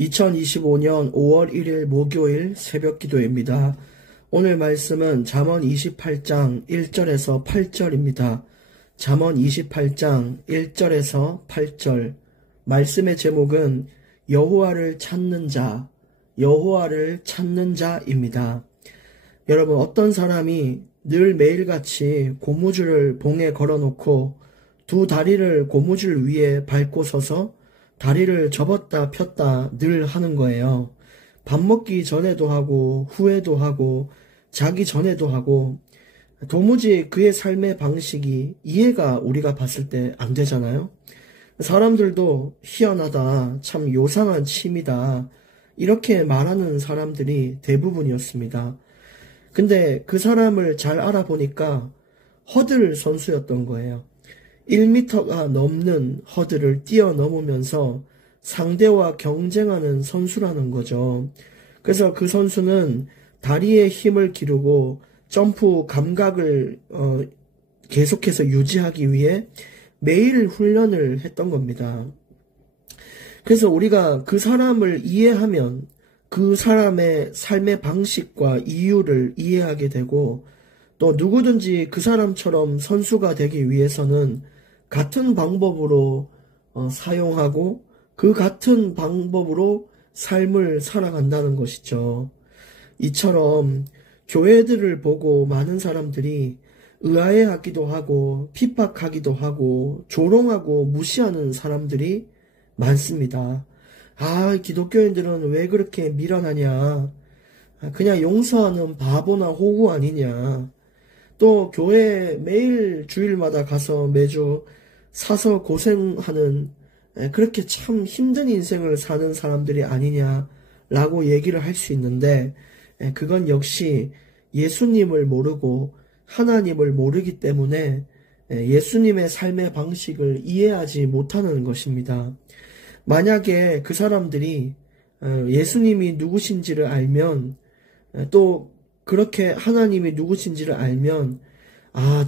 2025년 5월 1일 목요일 새벽 기도입니다. 오늘 말씀은 잠언 28장 1절에서 8절입니다. 잠언 28장 1절에서 8절. 말씀의 제목은 여호와를 찾는 자, 여호와를 찾는 자입니다. 여러분, 어떤 사람이 늘 매일같이 고무줄을 봉에 걸어놓고 두 다리를 고무줄 위에 밟고 서서 다리를 접었다 폈다 늘 하는 거예요. 밥 먹기 전에도 하고 후에도 하고 자기 전에도 하고 도무지 그의 삶의 방식이 이해가 우리가 봤을 때 안 되잖아요. 사람들도 희한하다, 참 요상한 취미다 이렇게 말하는 사람들이 대부분이었습니다. 근데 그 사람을 잘 알아보니까 허들 선수였던 거예요. 1m가 넘는 허들을 뛰어넘으면서 상대와 경쟁하는 선수라는 거죠. 그래서 그 선수는 다리에 힘을 기르고 점프 감각을 계속해서 유지하기 위해 매일 훈련을 했던 겁니다. 그래서 우리가 그 사람을 이해하면 그 사람의 삶의 방식과 이유를 이해하게 되고, 또 누구든지 그 사람처럼 선수가 되기 위해서는 같은 방법으로 사용하고 그 같은 방법으로 삶을 살아간다는 것이죠. 이처럼 교회들을 보고 많은 사람들이 의아해하기도 하고 핍박하기도 하고 조롱하고 무시하는 사람들이 많습니다. 기독교인들은 왜 그렇게 미련하냐, 그냥 용서하는 바보나 호구 아니냐, 또 교회 매일 주일마다 가서 매주 사서 고생하는 그렇게 참 힘든 인생을 사는 사람들이 아니냐라고 얘기를 할 수 있는데, 그건 역시 예수님을 모르고 하나님을 모르기 때문에 예수님의 삶의 방식을 이해하지 못하는 것입니다. 만약에 그 사람들이 예수님이 누구신지를 알면, 또 그렇게 하나님이 누구신지를 알면,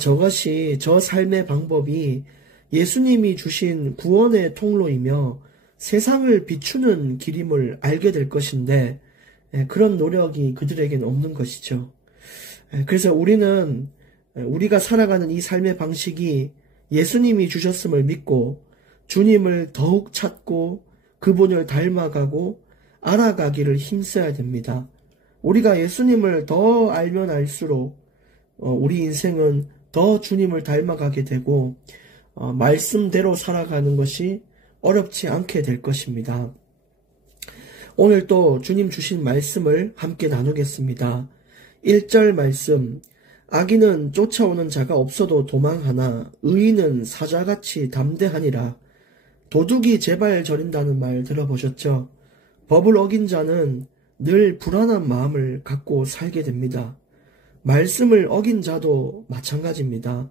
저것이, 저 삶의 방법이 예수님이 주신 구원의 통로이며 세상을 비추는 길임을 알게 될 것인데, 그런 노력이 그들에게는 없는 것이죠. 그래서 우리가 살아가는 이 삶의 방식이 예수님이 주셨음을 믿고 주님을 더욱 찾고 그분을 닮아가고 알아가기를 힘써야 됩니다. 우리가 예수님을 더 알면 알수록 우리 인생은 더 주님을 닮아가게 되고 말씀대로 살아가는 것이 어렵지 않게 될 것입니다. 오늘 또 주님 주신 말씀을 함께 나누겠습니다. 1절 말씀, 악인은 쫓아오는 자가 없어도 도망하나 의인은 사자같이 담대하니라. 도둑이 제발 저린다는 말 들어보셨죠? 법을 어긴 자는 늘 불안한 마음을 갖고 살게 됩니다. 말씀을 어긴 자도 마찬가지입니다.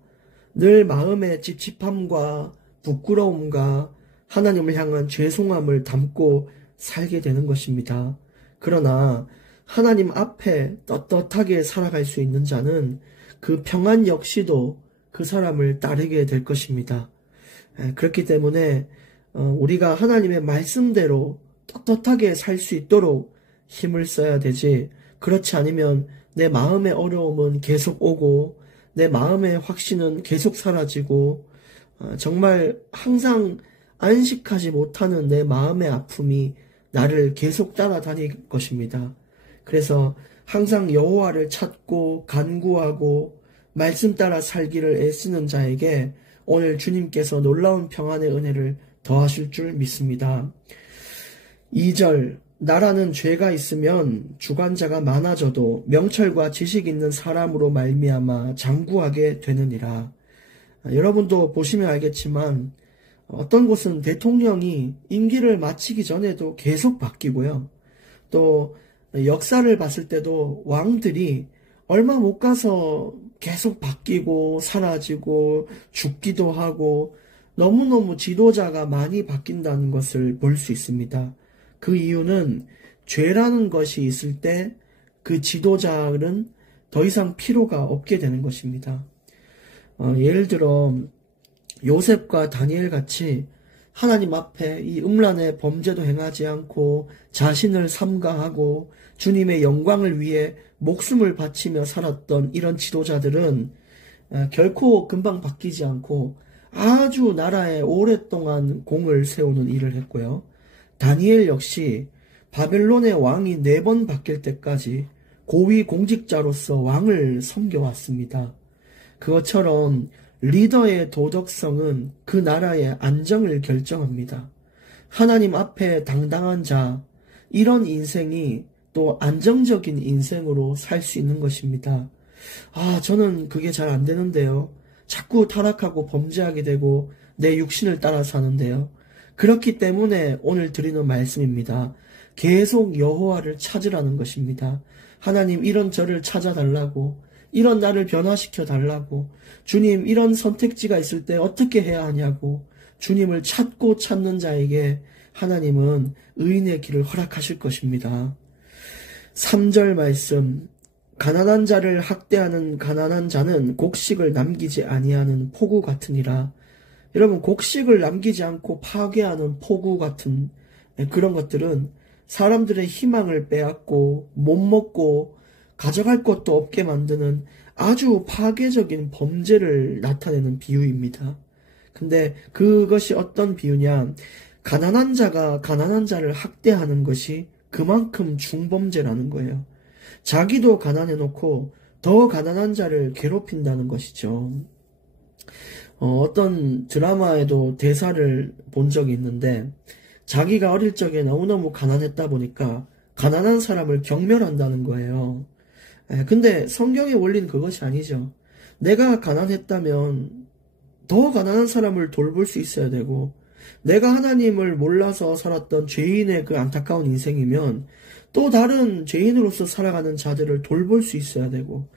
늘 마음의 찝찝함과 부끄러움과 하나님을 향한 죄송함을 담고 살게 되는 것입니다. 그러나 하나님 앞에 떳떳하게 살아갈 수 있는 자는 그 평안 역시도 그 사람을 따르게 될 것입니다. 그렇기 때문에 우리가 하나님의 말씀대로 떳떳하게 살 수 있도록 힘을 써야 되지, 그렇지 않으면 내 마음의 어려움은 계속 오고 내 마음의 확신은 계속 사라지고 정말 항상 안식하지 못하는 내 마음의 아픔이 나를 계속 따라다닐 것입니다. 그래서 항상 여호와를 찾고 간구하고 말씀 따라 살기를 애쓰는 자에게 오늘 주님께서 놀라운 평안의 은혜를 더하실 줄 믿습니다. 2절, 나라는 죄가 있으면 주관자가 많아져도 명철과 지식 있는 사람으로 말미암아 장구하게 되느니라. 여러분도 보시면 알겠지만 어떤 곳은 대통령이 임기를 마치기 전에도 계속 바뀌고요. 또 역사를 봤을 때도 왕들이 얼마 못 가서 계속 바뀌고 사라지고 죽기도 하고 너무너무 지도자가 많이 바뀐다는 것을 볼 수 있습니다. 그 이유는 죄라는 것이 있을 때 그 지도자는 더 이상 필요가 없게 되는 것입니다. 예를 들어 요셉과 다니엘 같이 하나님 앞에 이 음란의 범죄도 행하지 않고 자신을 삼가하고 주님의 영광을 위해 목숨을 바치며 살았던 이런 지도자들은 결코 금방 바뀌지 않고 아주 나라에 오랫동안 공을 세우는 일을 했고요. 다니엘 역시 바벨론의 왕이 4번 바뀔 때까지 고위 공직자로서 왕을 섬겨왔습니다. 그것처럼 리더의 도덕성은 그 나라의 안정을 결정합니다. 하나님 앞에 당당한 자, 이런 인생이 또 안정적인 인생으로 살 수 있는 것입니다. 저는 그게 잘 안 되는데요. 자꾸 타락하고 범죄하게 되고 내 육신을 따라 사는데요. 그렇기 때문에 오늘 드리는 말씀입니다. 계속 여호와를 찾으라는 것입니다. 하나님, 이런 저를 찾아달라고, 이런 나를 변화시켜 달라고, 주님, 이런 선택지가 있을 때 어떻게 해야 하냐고, 주님을 찾고 찾는 자에게 하나님은 의인의 길을 허락하실 것입니다. 3절 말씀, 가난한 자를 학대하는 가난한 자는 곡식을 남기지 아니하는 포구 같으니라. 여러분, 곡식을 남기지 않고 파괴하는 포구 같은 그런 것들은 사람들의 희망을 빼앗고 못 먹고 가져갈 것도 없게 만드는 아주 파괴적인 범죄를 나타내는 비유입니다. 근데 그것이 어떤 비유냐? 가난한 자가 가난한 자를 학대하는 것이 그만큼 중범죄라는 거예요. 자기도 가난해놓고 더 가난한 자를 괴롭힌다는 것이죠. 어떤 드라마에도 대사를 본 적이 있는데, 자기가 어릴 적에 너무너무 가난했다 보니까 가난한 사람을 경멸한다는 거예요. 근데 성경의 원리는 그것이 아니죠. 내가 가난했다면 더 가난한 사람을 돌볼 수 있어야 되고, 내가 하나님을 몰라서 살았던 죄인의 그 안타까운 인생이면 또 다른 죄인으로서 살아가는 자들을 돌볼 수 있어야 되고,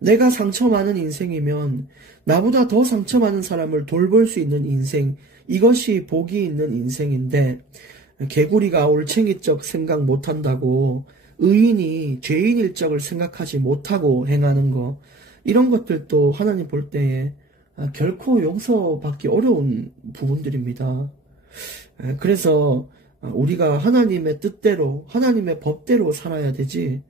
내가 상처 많은 인생이면 나보다 더 상처 많은 사람을 돌볼 수 있는 인생, 이것이 복이 있는 인생인데, 개구리가 올챙이적 생각 못한다고 의인이 죄인일 적을 생각하지 못하고 행하는 거, 이런 것들도 하나님 볼 때에 결코 용서받기 어려운 부분들입니다. 그래서 우리가 하나님의 뜻대로, 하나님의 법대로 살아야 되지,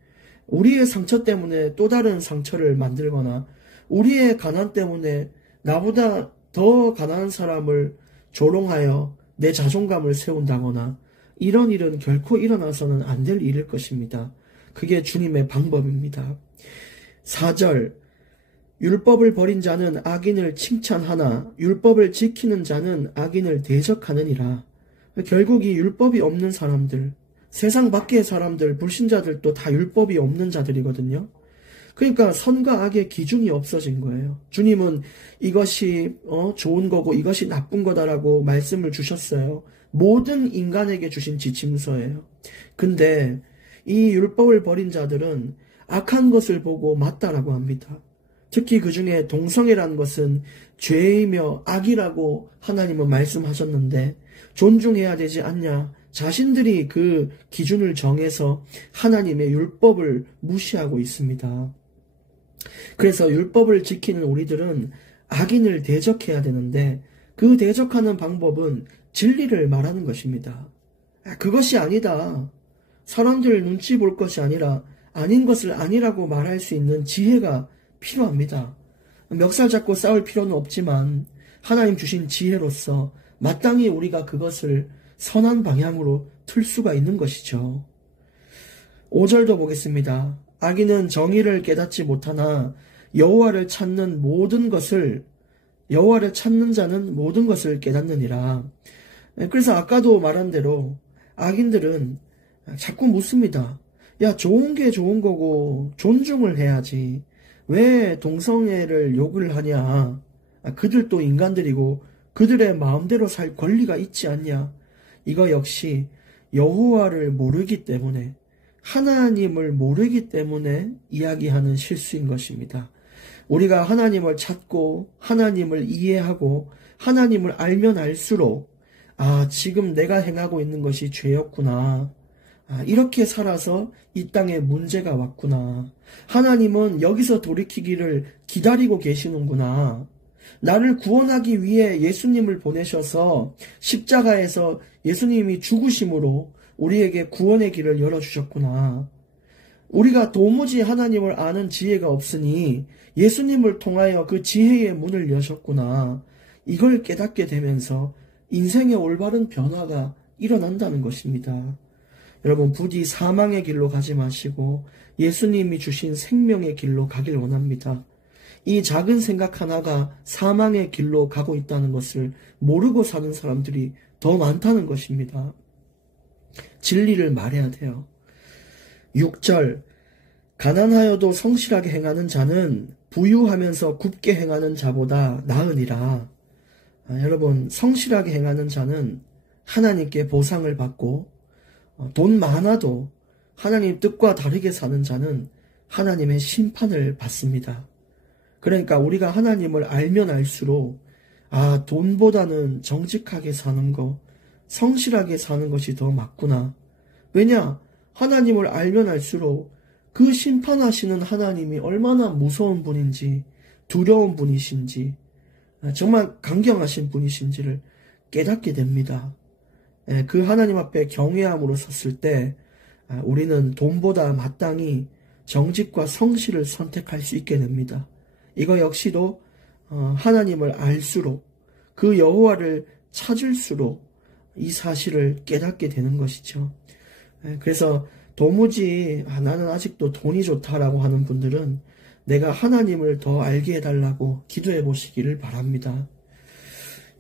우리의 상처 때문에 또 다른 상처를 만들거나 우리의 가난 때문에 나보다 더 가난한 사람을 조롱하여 내 자존감을 세운다거나, 이런 일은 결코 일어나서는 안 될 일일 것입니다. 그게 주님의 방법입니다. 4절, 율법을 버린 자는 악인을 칭찬하나 율법을 지키는 자는 악인을 대적하느니라. 결국 이 율법이 없는 사람들, 세상 밖의 사람들, 불신자들도 다 율법이 없는 자들이거든요. 그러니까 선과 악의 기준이 없어진 거예요. 주님은 이것이 좋은 거고 이것이 나쁜 거다라고 말씀을 주셨어요. 모든 인간에게 주신 지침서예요. 근데 이 율법을 버린 자들은 악한 것을 보고 맞다라고 합니다. 특히 그 중에 동성애라는 것은 죄이며 악이라고 하나님은 말씀하셨는데 존중해야 되지 않냐? 자신들이 그 기준을 정해서 하나님의 율법을 무시하고 있습니다. 그래서 율법을 지키는 우리들은 악인을 대적해야 되는데, 그 대적하는 방법은 진리를 말하는 것입니다. 그것이 아니다, 사람들 눈치 볼 것이 아니라 아닌 것을 아니라고 말할 수 있는 지혜가 필요합니다. 멱살 잡고 싸울 필요는 없지만 하나님 주신 지혜로서 마땅히 우리가 그것을 선한 방향으로 틀 수가 있는 것이죠. 5절도 보겠습니다. 악인은 정의를 깨닫지 못하나 여호와를 찾는 자는 모든 것을 깨닫느니라. 그래서 아까도 말한 대로 악인들은 자꾸 묻습니다. 야, 좋은 게 좋은 거고 존중을 해야지, 왜 동성애를 욕을 하냐? 그들도 인간들이고 그들의 마음대로 살 권리가 있지 않냐? 이거 역시 여호와를 모르기 때문에, 하나님을 모르기 때문에 이야기하는 실수인 것입니다. 우리가 하나님을 찾고 하나님을 이해하고 하나님을 알면 알수록, 지금 내가 행하고 있는 것이 죄였구나, 이렇게 살아서 이 땅에 문제가 왔구나, 하나님은 여기서 돌이키기를 기다리고 계시는구나, 나를 구원하기 위해 예수님을 보내셔서 십자가에서 예수님이 죽으심으로 우리에게 구원의 길을 열어주셨구나. 우리가 도무지 하나님을 아는 지혜가 없으니 예수님을 통하여 그 지혜의 문을 여셨구나. 이걸 깨닫게 되면서 인생의 올바른 변화가 일어난다는 것입니다. 여러분, 부디 사망의 길로 가지 마시고 예수님이 주신 생명의 길로 가길 원합니다. 이 작은 생각 하나가 사망의 길로 가고 있다는 것을 모르고 사는 사람들이 더 많다는 것입니다. 진리를 말해야 돼요. 6절, 가난하여도 성실하게 행하는 자는 부유하면서 굽게 행하는 자보다 나으니라. 여러분, 성실하게 행하는 자는 하나님께 보상을 받고 돈 많아도 하나님 뜻과 다르게 사는 자는 하나님의 심판을 받습니다. 그러니까 우리가 하나님을 알면 알수록 돈보다는 정직하게 사는 거, 성실하게 사는 것이 더 맞구나. 왜냐? 하나님을 알면 알수록 그 심판하시는 하나님이 얼마나 무서운 분인지, 두려운 분이신지, 정말 강경하신 분이신지를 깨닫게 됩니다. 그 하나님 앞에 경외함으로 섰을 때 우리는 돈보다 마땅히 정직과 성실을 선택할 수 있게 됩니다. 이거 역시도 하나님을 알수록, 그 여호와를 찾을수록 이 사실을 깨닫게 되는 것이죠. 그래서 도무지 나는 아직도 돈이 좋다라고 하는 분들은 내가 하나님을 더 알게 해달라고 기도해 보시기를 바랍니다.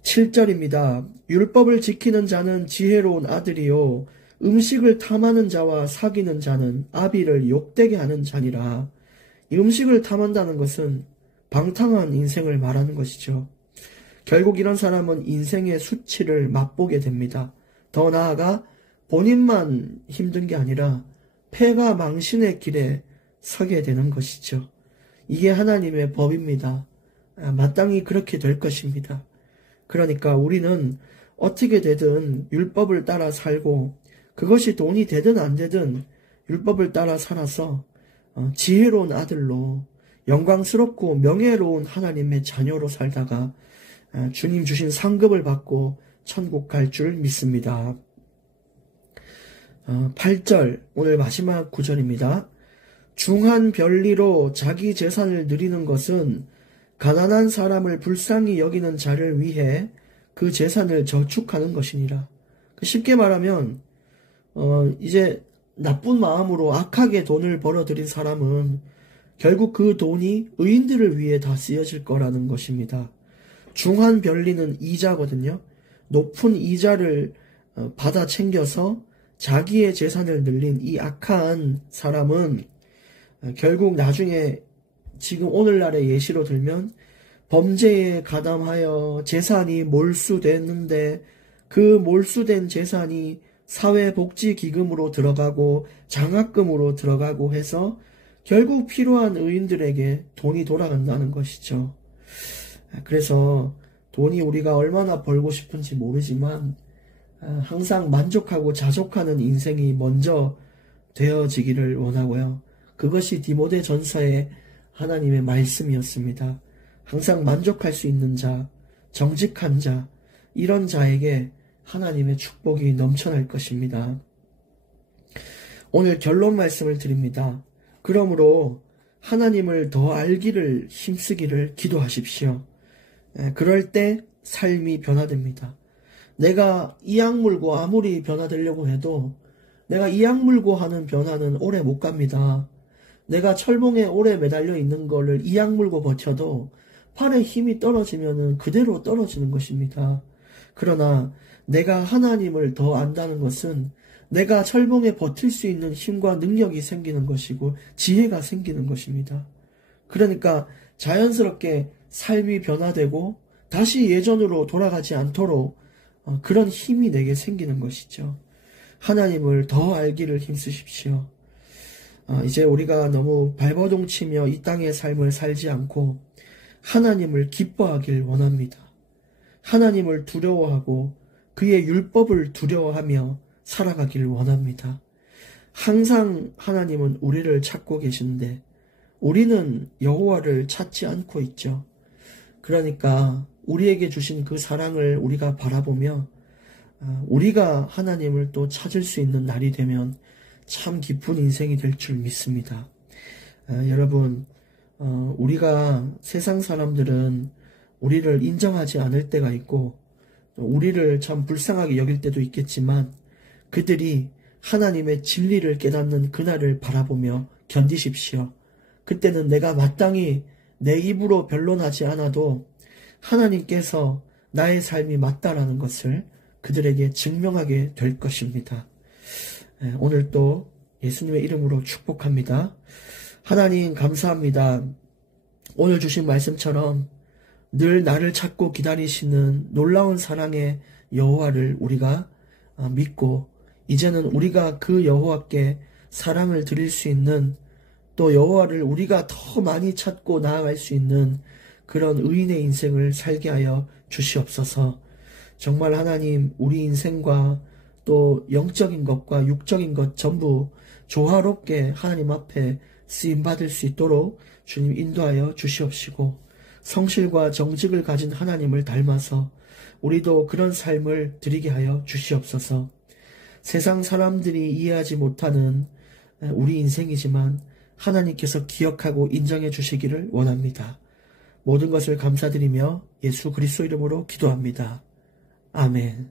7절입니다. 율법을 지키는 자는 지혜로운 아들이요 음식을 탐하는 자와 사귀는 자는 아비를 욕되게 하는 자니라. 이 음식을 탐한다는 것은 방탕한 인생을 말하는 것이죠. 결국 이런 사람은 인생의 수치를 맛보게 됩니다. 더 나아가 본인만 힘든 게 아니라 패가 망신의 길에 서게 되는 것이죠. 이게 하나님의 법입니다. 마땅히 그렇게 될 것입니다. 그러니까 우리는 어떻게 되든 율법을 따라 살고 그것이 돈이 되든 안 되든 율법을 따라 살아서 지혜로운 아들로 영광스럽고 명예로운 하나님의 자녀로 살다가 주님 주신 상급을 받고 천국 갈 줄 믿습니다. 8절, 오늘 마지막 구절입니다. 중한 별리로 자기 재산을 누리는 것은 가난한 사람을 불쌍히 여기는 자를 위해 그 재산을 저축하는 것이니라. 쉽게 말하면 이제 나쁜 마음으로 악하게 돈을 벌어들인 사람은 결국 그 돈이 의인들을 위해 다 쓰여질 거라는 것입니다. 중한 별리는 이자거든요. 높은 이자를 받아 챙겨서 자기의 재산을 늘린 이 악한 사람은 결국 나중에 지금 오늘날의 예시로 들면 범죄에 가담하여 재산이 몰수됐는데 그 몰수된 재산이 사회복지기금으로 들어가고 장학금으로 들어가고 해서 결국 필요한 의인들에게 돈이 돌아간다는 것이죠. 그래서 돈이 우리가 얼마나 벌고 싶은지 모르지만 항상 만족하고 자족하는 인생이 먼저 되어지기를 원하고요. 그것이 디모데 전서의 하나님의 말씀이었습니다. 항상 만족할 수 있는 자, 정직한 자, 이런 자에게 하나님의 축복이 넘쳐날 것입니다. 오늘 결론 말씀을 드립니다. 그러므로 하나님을 더 알기를 힘쓰기를 기도하십시오. 그럴 때 삶이 변화됩니다. 내가 이악 물고 아무리 변화되려고 해도 내가 이악 물고 하는 변화는 오래 못 갑니다. 내가 철봉에 오래 매달려 있는 거를 이악 물고 버텨도 팔에 힘이 떨어지면은 그대로 떨어지는 것입니다. 그러나 내가 하나님을 더 안다는 것은 내가 철봉에 버틸 수 있는 힘과 능력이 생기는 것이고 지혜가 생기는 것입니다. 그러니까 자연스럽게 삶이 변화되고 다시 예전으로 돌아가지 않도록 그런 힘이 내게 생기는 것이죠. 하나님을 더 알기를 힘쓰십시오. 이제 우리가 너무 발버둥 치며 이 땅의 삶을 살지 않고 하나님을 기뻐하길 원합니다. 하나님을 두려워하고 그의 율법을 두려워하며 살아가길 원합니다. 항상 하나님은 우리를 찾고 계신데 우리는 여호와를 찾지 않고 있죠. 그러니까 우리에게 주신 그 사랑을 우리가 바라보며 우리가 하나님을 또 찾을 수 있는 날이 되면 참 기쁜 인생이 될 줄 믿습니다. 여러분, 우리가 세상 사람들은 우리를 인정하지 않을 때가 있고 우리를 참 불쌍하게 여길 때도 있겠지만 그들이 하나님의 진리를 깨닫는 그날을 바라보며 견디십시오. 그때는 내가 마땅히 내 입으로 변론하지 않아도 하나님께서 나의 삶이 맞다라는 것을 그들에게 증명하게 될 것입니다. 오늘 또 예수님의 이름으로 축복합니다. 하나님 감사합니다. 오늘 주신 말씀처럼 늘 나를 찾고 기다리시는 놀라운 사랑의 여호와를 우리가 믿고 이제는 우리가 그 여호와께 사랑을 드릴 수 있는 또 여호와를 우리가 더 많이 찾고 나아갈 수 있는 그런 의인의 인생을 살게 하여 주시옵소서. 정말 하나님 우리 인생과 또 영적인 것과 육적인 것 전부 조화롭게 하나님 앞에 쓰임받을 수 있도록 주님 인도하여 주시옵시고 성실과 정직을 가진 하나님을 닮아서 우리도 그런 삶을 드리게 하여 주시옵소서. 세상 사람들이 이해하지 못하는 우리 인생이지만 하나님께서 기억하고 인정해 주시기를 원합니다. 모든 것을 감사드리며 예수 그리스도 이름으로 기도합니다. 아멘.